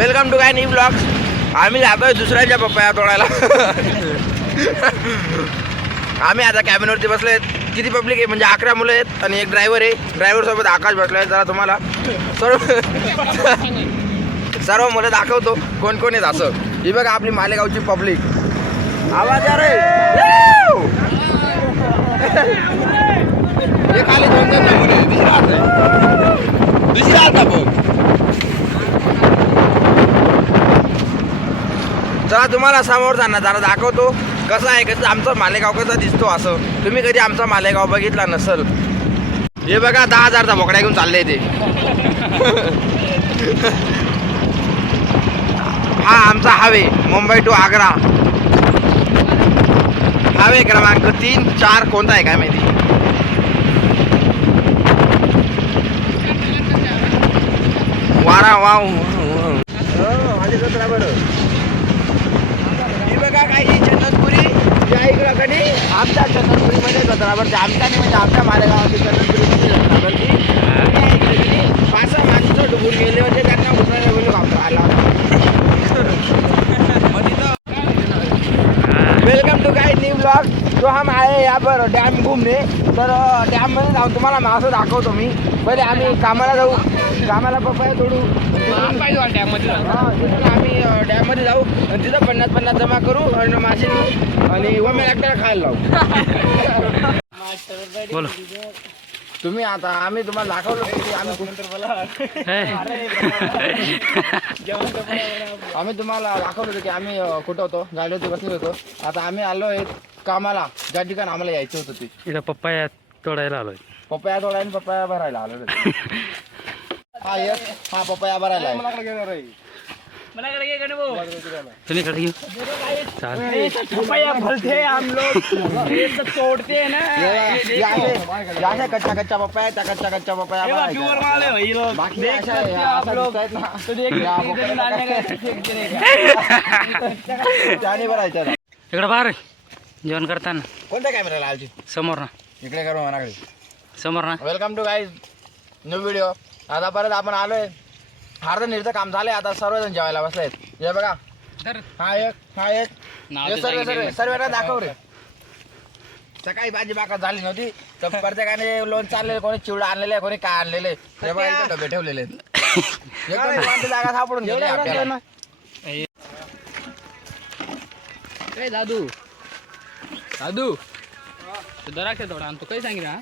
Welcome to काय new blogs. आम्ही जातोय दुसऱ्याच्या पप्पाया तोडायला. आम्ही आता कॅबिनवरती बसलेत. किती पब्लिक आहे म्हणजे 11 मुलं आहेत आणि एक ड्रायव्हर आहे. ड्रायव्हर सोबत आकाश बसलाय. जरा तुम्हाला सर्व मुलं दाखवतो कोण कोण आहेत असं. ही बघा आपली मालेगावची पब्लिक. आवाज आ रे हे खाली 2-3 नमुने दुसरी आता बघ. चला तुम्हाला समोर जाणार जरा दाखवतो कसं आहे, कसं आमचा मालेगाव कसा दिसतो. असं तुम्ही कधी आमचा मालेगाव बघितला नसल. हे बघा 10,000चा बोकड्या घेऊन चालले ते. हा आमचा highway Mumbai to Agra. Highway क्रमांक 3-4 कोणता आहे काय माहिती. वारा वाव ही बघा काही चंदनपुरी या इकडं कधी आमच्या चंदनपुरीमध्ये गजरावरती आमच्या नाही म्हणजे आमच्या मालेगावाची चंदनपुरीमध्ये गजरावरती 5 माणसं डुबून गेले होते. त्यांना उचलायला गेलो आला. Welcome to guide new blog. जो हम आए यहाँ पर डॅम घूमने. तर डॅममध्ये जाऊन तुम्हाला असं दाखवतो मी. पहिले आम्ही कामाला जाऊ. कामाला पप्पा तोडू. डॅममध्ये आम्ही डॅममध्ये जाऊ आणि तिथं 50 जमा करू आणि मासे आणि वम्या लागताना खायला लावू. बोलो तुम्ही आता आम्ही तुम्हाला दाखवलं की आम्ही तुम्हाला दाखवलं होतं की आम्ही कुठं होतो. गाडीवरती बसलो होतो. आता आम्ही आलो आहे कामाला ज्या ठिकाणी आम्हाला यायचं होतं ते. इथं पप्पाया तोडायला आलोय. पप्पाया तोडायला आणि पप्पाया भरायला आलो. हा एक हा पप्पाया भरायला आहे. तुम्ही कडे घेऊ चालेल. कच्चा पप्पाया त्या कच्चा पप्पाया बाकी त्याने भरायच्या. इकडं बाहेर जेवण करताना कोणत्या कॅमेराला आलची समोर ना इकडे करू मनाकडे. समोर ना. Welcome to guys new video. आता परत आपण आलोय. अर्ध निर्ध काम झालंय. आता सर्वजण जेवायला बसलेत. हे बघा हा एक सर्व दाखव रे. सकाळी भाजी बाका झाली नव्हती तर प्रत्येकाने लोण चाललेलं. कोणी चिवडा आणलेलं आहे, कोणी काय आणलेलं आहे. ते बघा इथे डबे ठेवलेले आहेत. एकदम जागा सापडून गेले आपल्याला. दादू दादू दराक्षे थोडा आणतो काही सांगितलं.